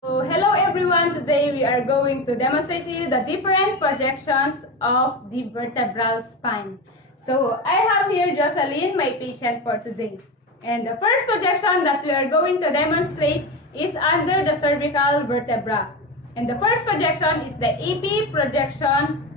So, hello everyone, today we are going to demonstrate to you the different projections of the vertebral spine. So I have here Jocelyn, my patient for today. And the first projection that we are going to demonstrate is under the cervical vertebra. And the first projection is the AP projection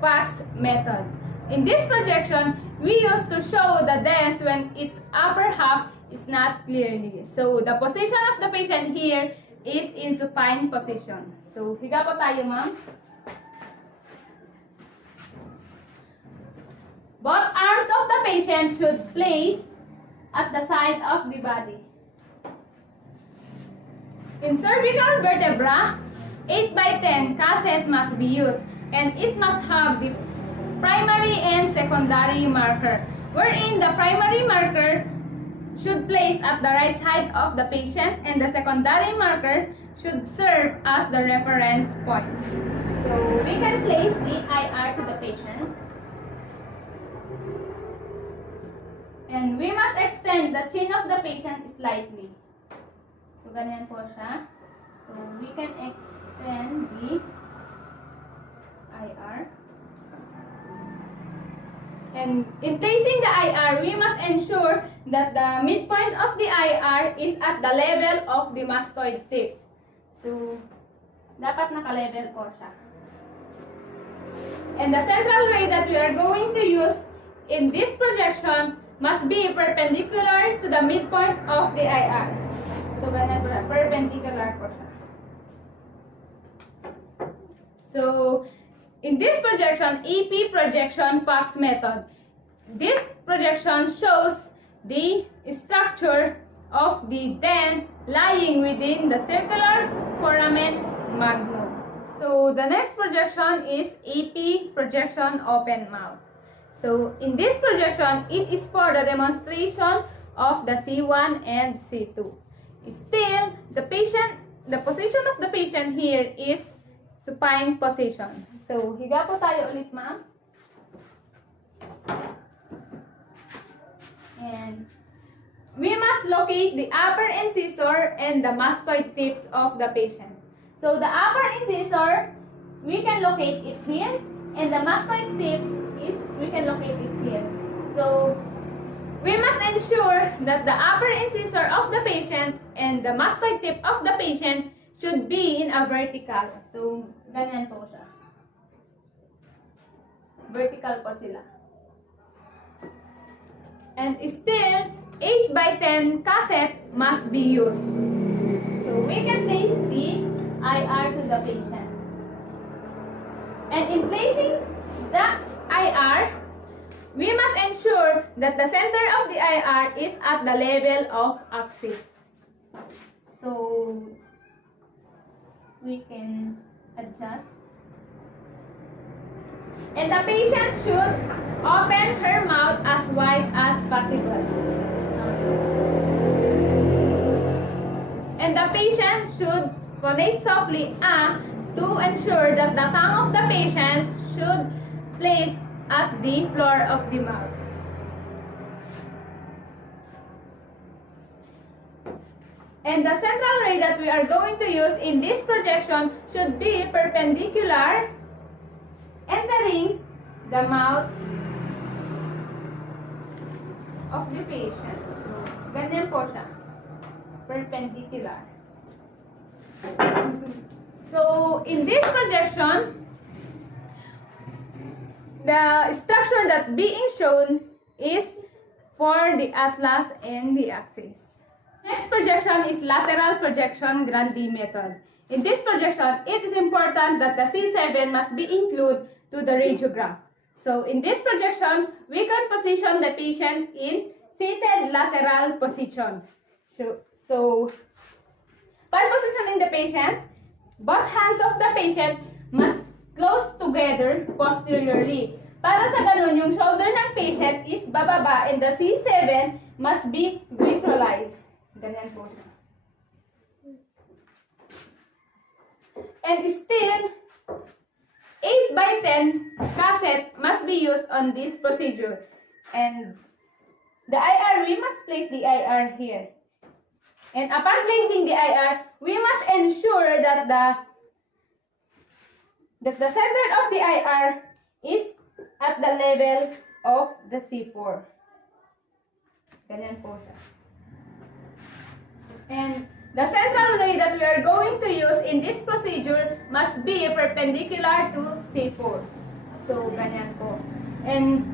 fax method. In this projection, we use to show the dents when its upper half is not clearly. So the position of the patient here is in supine position. So, higa po tayo, ma'am. Both arms of the patient should place at the side of the body. In cervical vertebra, 8x10 cassette must be used, and it must have the primary and secondary marker, wherein the primary marker should place at the right side of the patient and the secondary marker should serve as the reference point. So we can place the IR to the patient. And we must extend the chin of the patient slightly. So ganyan po siya. So we can extend the IR. And in placing the IR, we must ensure that the midpoint of the IR is at the level of the mastoid tips. So, dapat naka-level po siya. And the central ray that we are going to use in this projection must be perpendicular to the midpoint of the IR. So, ganyan po siya. Perpendicular po siya. So, in this projection, AP projection fax method, this projection shows the structure of the dent lying within the circular foramen magnum. So the next projection is AP projection open mouth. So in this projection, it is for the demonstration of the C1 and C2. Still, the position of the patient here is supine position. So, higa po tayo ulit, ma'am. And we must locate the upper incisor and the mastoid tips of the patient. So, the upper incisor, we can locate it here, and the mastoid tips we can locate it here. So, we must ensure that the upper incisor of the patient and the mastoid tip of the patient should be in a vertical. So, ganyan po siya. Vertical po sila. And still, 8x10 cassette must be used. So, we can place the IR to the patient. And in placing the IR, we must ensure that the center of the IR is at the level of axis. So, we can adjust. And the patient should open her mouth as wide as possible. And the patient should phonate softly to ensure that the tongue of the patient should place at the floor of the mouth. And the central ray that we are going to use in this projection should be perpendicular, entering the mouth of the patient. So, ganyan po siya. Perpendicular. So, in this projection, the structure that being shown is for the atlas and the axis. Next projection is lateral projection grandi method. In this projection, it is important that the C7 must be included to the radiograph. So in this projection, we can position the patient in seated lateral position. So while positioning the patient, both hands of the patient must close together posteriorly. Para sa ganun, yung shoulder ng patient is bababa and the C7 must be visualized. Ganyan po siya. And still, 8x10 cassette must be used on this procedure. And the IR, we must place the IR here. And upon placing the IR, we must ensure that the center of the IR is at the level of the C4. Ganyan po siya. And the central ray that we are going to use in this procedure must be perpendicular to C4. So, ganyan po. And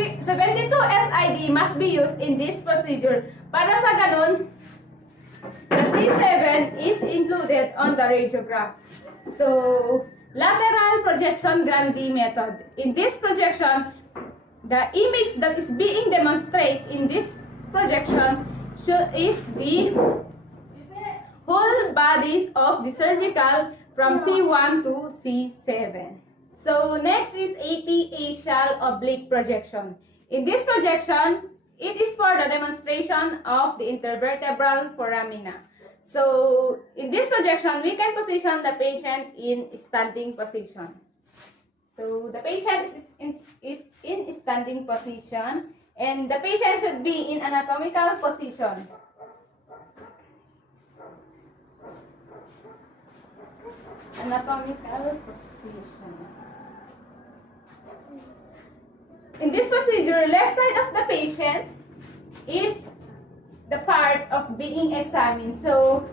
72 SID must be used in this procedure. Para sa ganun, the C7 is included on the radiograph. So, lateral projection grande method. In this projection, the image that is being demonstrated in this projection is the whole bodies of the cervical from C1 to C7. So, next is AP axial oblique projection. In this projection, it is for the demonstration of the intervertebral foramina. So, in this projection, we can position the patient in standing position. So, the patient is in standing position, and the patient should be in anatomical position. Anatomical position. In this procedure, left side of the patient is the part of being examined. So,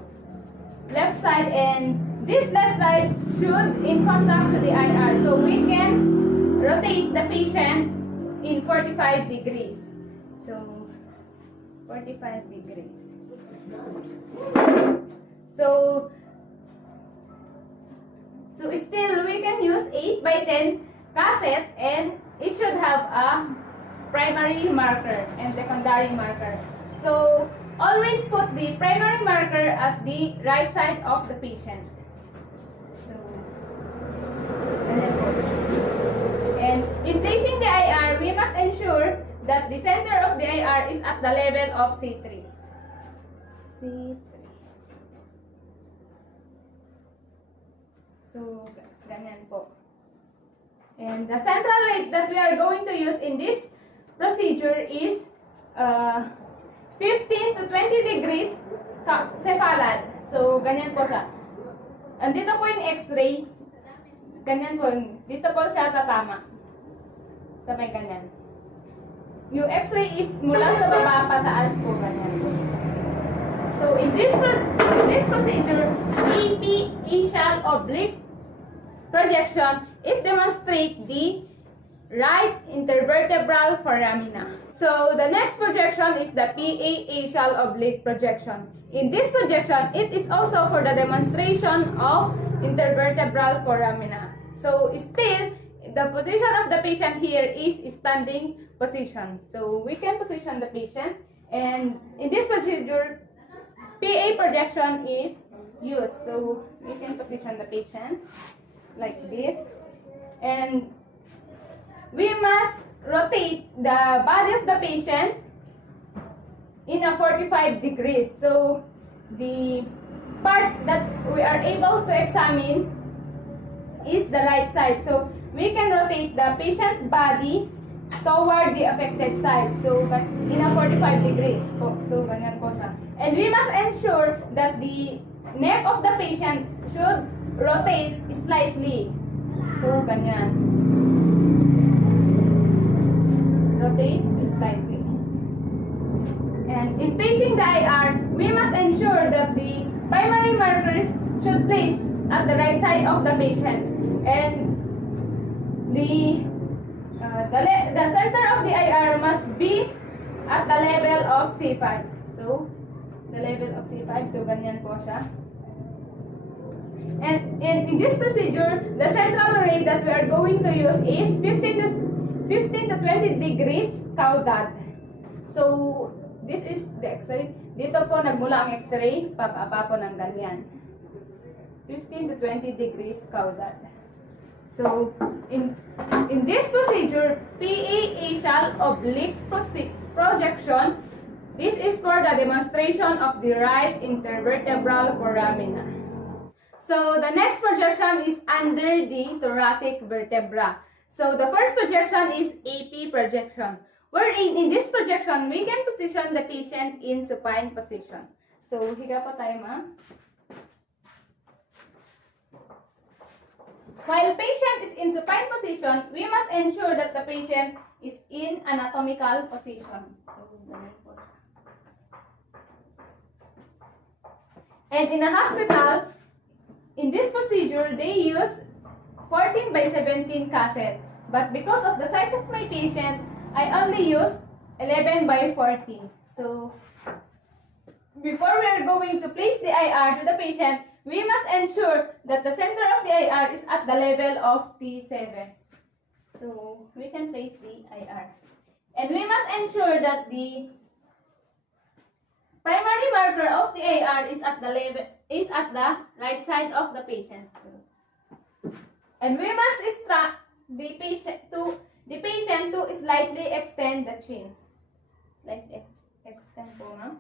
left side, and this left side should in contact to the IR. So, we can rotate the patient in 45 degrees. So, 45 degrees. So still we can use 8x10 cassette, and it should have a primary marker and secondary marker. So, always put the primary marker at the right side of the patient. And in placing the IR, we must ensure that the center of the IR is at the level of C3. C3. So, ganyan po. And the central rate that we are going to use in this procedure is 15 to 20 degrees cephalad. So, ganyan po siya. Andito po yung x-ray. Ganyan po. Dito po siya tatama. Sa may ganyan. Yung x-ray is mula sa baba pataas po. Ganyan po. So, in this procedure, EP axial oblique projection, it demonstrates the right intervertebral foramina. So, the next projection is the PA axial oblique projection. In this projection, it is also for the demonstration of intervertebral foramina. So, still, the position of the patient here is standing position. So, we can position the patient, and in this procedure, PA projection is used. So, we can position the patient like this, and we must rotate the body of the patient in a 45 degrees. So, the part that we are able to examine is the right side. So, we can rotate the patient body toward the affected side. So, in a 45 degrees. So, ganyan po siya. And we must ensure that the neck of the patient should rotate slightly. So, ganyan. Rotate slightly. And in placing the IR, we must ensure that the primary marker should place at the right side of the patient. And the center of the IR must be at the level of C5. So, the level of C5. So, ganyan po siya. And in this procedure, the central ray that we are going to use is 15 to 20 degrees caudad. So, this is the X-ray. Dito po nagmula ang X-ray, papapa po ng ganyan. 15 to 20 degrees caudad. So, in this procedure, PA axial oblique projection, this is for the demonstration of the right intervertebral foramina. So, the next projection is under the thoracic vertebra. So, the first projection is AP projection. Wherein, in this projection, we can position the patient in supine position. So, higa po tayo, ma'am. While patient is in supine position, we must ensure that the patient is in anatomical position. So, ganun po. And in a hospital, in this procedure, they use 14 by 17 cassette. But because of the size of my patient, I only use 11 by 14. So, before we are going to place the IR to the patient, we must ensure that the center of the IR is at the level of T7. So, we can place the IR. And we must ensure that the primary marker of the IR is at the right side of the patient. And we must instruct the patient to slightly extend the chin. Slightly extend po, ma'am.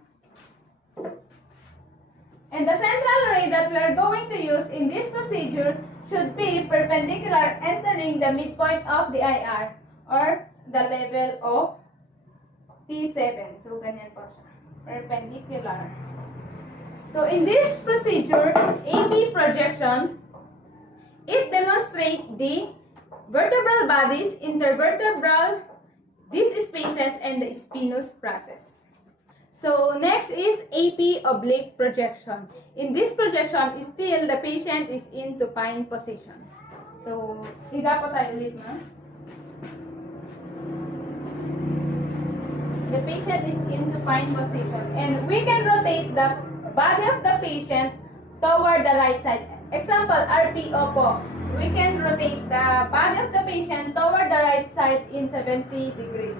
And the central ray that we are going to use in this procedure should be perpendicular entering the midpoint of the IR or the level of T7. So, ganyan po siya. Perpendicular. So, in this procedure, AB projection, it demonstrates the vertebral bodies, intervertebral, these spaces, and the spinous process. So, next is AP oblique projection. In this projection, still the patient is in supine position. So, higa po tayo ulit, ma'am. The patient is in supine position. And we can rotate the body of the patient toward the right side. Example, RPO po. We can rotate the body of the patient toward the right side in 70 degrees.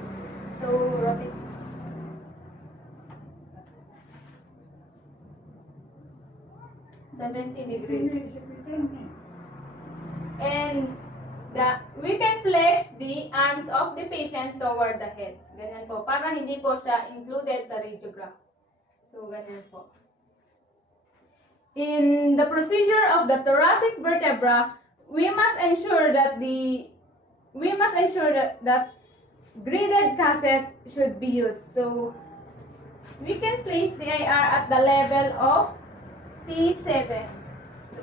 So, rotate. Degrees. And we can flex the arms of the patient toward the head. Ganyan po. Para hindi po siya included sa radiograph. So, ganyan po. In the procedure of the thoracic vertebra, we must ensure that graded cassette should be used. So, we can place the IR at the level of T7. So,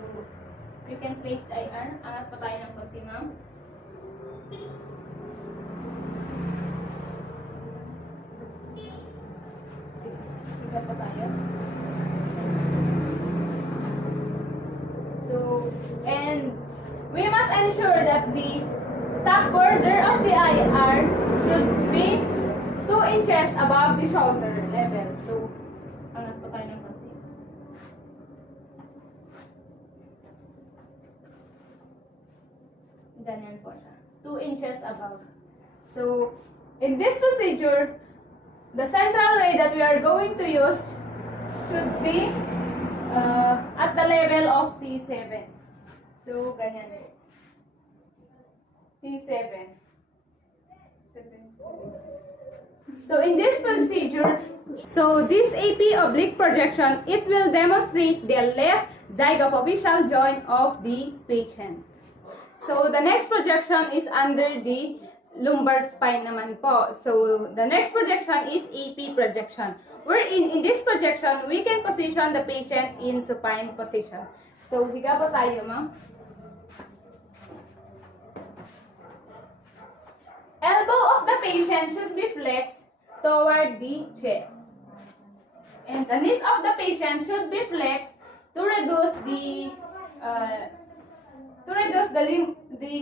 we can place the IR. Angat pa tayo ng konti, ma'am. Sigat pa tayo. So, and we must ensure that the top border of the IR should be 2 inches above the shoulder level. So, angat pa tayo ng konti. Ganyan po siya. 2 inches above. So, in this procedure, the central ray that we are going to use should be at the level of T7. So, ganyan po. T7. So, in this procedure, this AP oblique projection, it will demonstrate the left zygapophyseal joint of the patient. So, the next projection is under the lumbar spine naman po. So, the next projection is AP projection. Wherein, in this projection, we can position the patient in supine position. So, higa po tayo, ma'am. Elbow of the patient should be flexed toward the chest. And the knees of the patient should be flexed to reduce the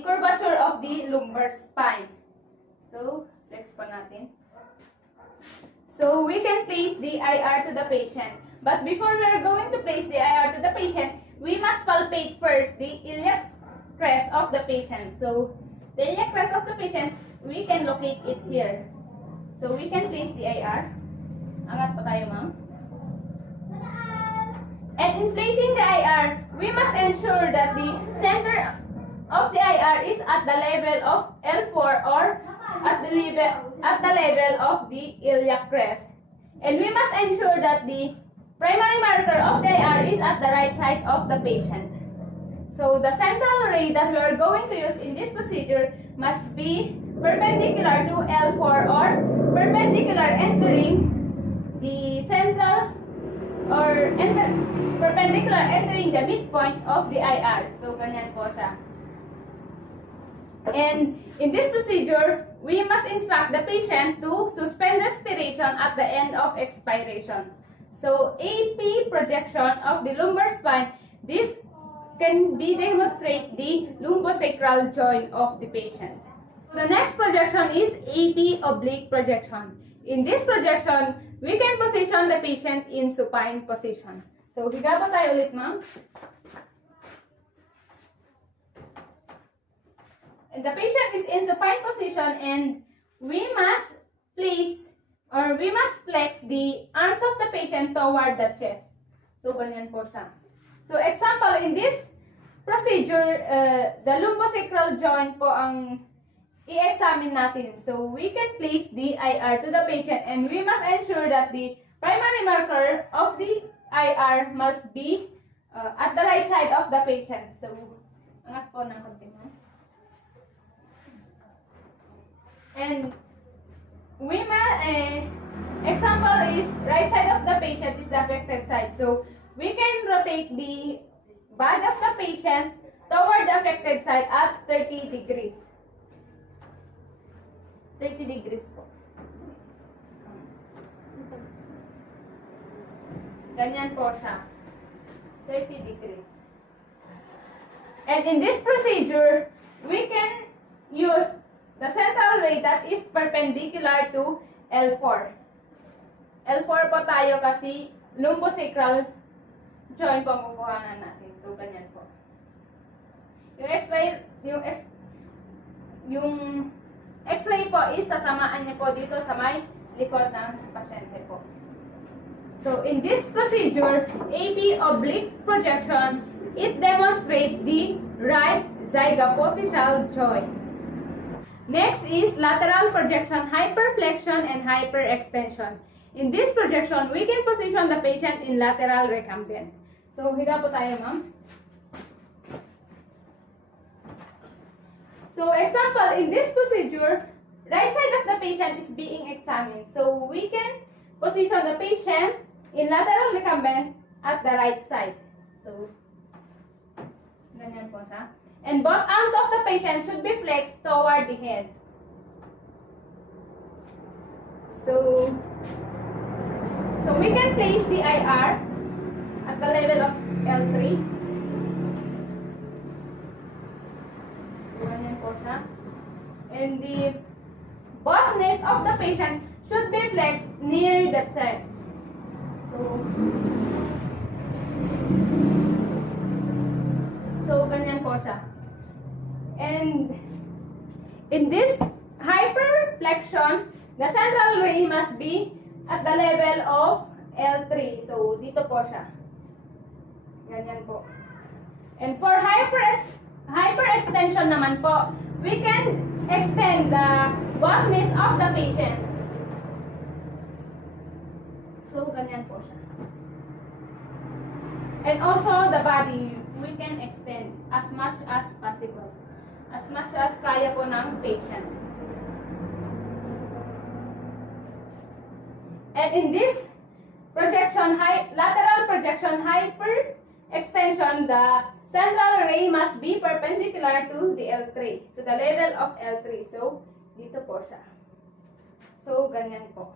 curvature of the lumbar spine. So, flex pa natin. So, we can place the IR to the patient. But before we are going to place the IR to the patient, we must palpate first the iliac crest of the patient. So, the iliac crest of the patient, we can locate it here. So, we can place the IR. Angat pa tayo, ma'am. And in placing the IR, we must ensure that the center of the IR is at the level of L4 or at the level of the iliac crest. And we must ensure that the primary marker of the IR is at the right side of the patient. So the central ray that we are going to use in this procedure must be perpendicular to L4 or perpendicular entering the central or perpendicular entering the midpoint of the IR. So, ganyan po siya. And in this procedure, we must instruct the patient to suspend respiration at the end of expiration. So, AP projection of the lumbar spine, this can be demonstrate the lumbosacral joint of the patient. So, the next projection is AP oblique projection. In this projection, we can position the patient in supine position. So, higa pa tayo ulit, ma'am. And the patient is in supine position and we must place or we must flex the arms of the patient toward the chest. So, ganyan po siya. So, example, in this procedure, the lumbosacral joint po ang i-examine natin. So, we can place the IR to the patient and we must ensure that the primary marker of the IR must be at the right side of the patient. So, angat po ng konti. And we must, example is right side of the patient is the affected side. So, we can rotate the body of the patient toward the affected side at 30 degrees. 30 degrees po. Ganyan po siya. 30 degrees. And in this procedure, we can use the central ray that is perpendicular to L4. L4 po tayo kasi lumbosacral joint po ang kukuhanan natin. So, ganyan po. Yung X-ray po is tatamaan niya po dito sa may likod ng pasyente po. So, in this procedure, AP oblique projection, it demonstrates the right zygapophyseal joint. Next is lateral projection, hyperflexion, and hyperextension. In this projection, we can position the patient in lateral recumbent. So, higa po tayo, ma'am. So, example, in this procedure, right side of the patient is being examined. So, we can position the patient in lateral recumbent at the right side. So, ganyan po siya. And both arms of the patient should be flexed toward the head. So we can place the IR at the level of L3. And the both knees of the patient should be flexed near the chest. So ganyan po siya. And in this hyperflexion, the central ray must be at the level of L3. So dito po siya. Ganyan po. And for hyperextension naman po, we can extend the both knees of the patient. So, ganyan po siya. And also, the body, we can extend as much as possible. As much as kaya po ng patient. And in this projection, lateral projection, hyperextension, the central ray must be perpendicular to the L3, to the level of L3. So, dito po siya. So, ganyan po.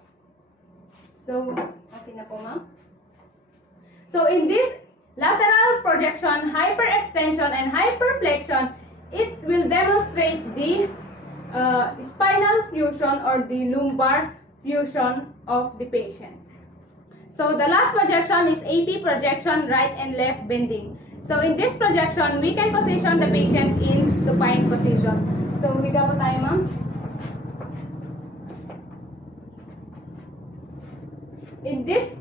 So, okay na po, ma'am. So, in this lateral projection, hyperextension, and hyperflexion, it will demonstrate the spinal fusion or the lumbar fusion of the patient. So, the last projection is AP projection, right and left bending. So, in this projection, we can position the patient in supine position. So, higa po tayo, ma'am. In this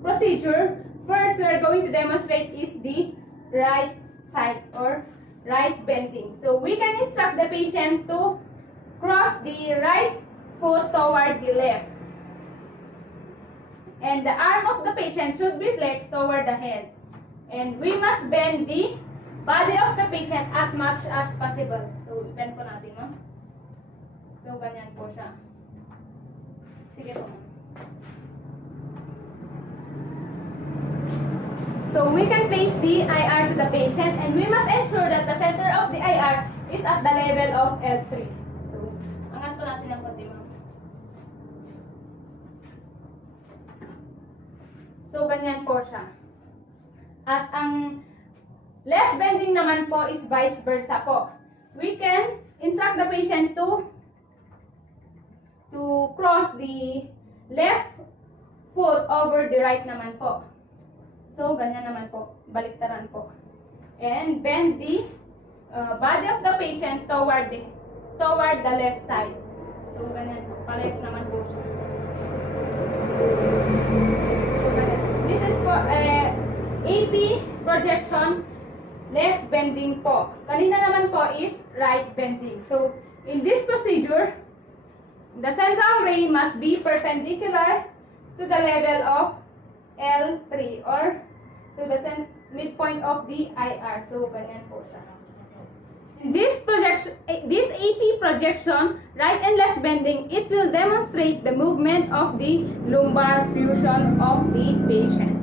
procedure, first we are going to demonstrate is the right side or right bending. So, we can instruct the patient to cross the right foot toward the left. And the arm of the patient should be flexed toward the head. And we must bend the body of the patient as much as possible. So, bend po natin, ma'am. So, So, ganyan po siya. Sige po. So, we can place the IR to the patient and we must ensure that the center of the IR is at the level of L3. So, angat po natin ng konti, ma'am. So, ganyan po siya. At ang left bending naman po is vice versa po. We can instruct the patient to cross the left foot over the right naman po. So, ganyan naman po. Baliktaran po. And bend the body of the patient toward the left side. So, ganyan po. Paleft naman po siya. So, ganyan. This is for AP projection, left bending po. Kanina naman po is right bending. So, in this procedure, the central ray must be perpendicular to the level of L3 or to the midpoint of the IR. So, ganyan po siya. In this AP projection, right and left bending, it will demonstrate the movement of the lumbar fusion of the patient.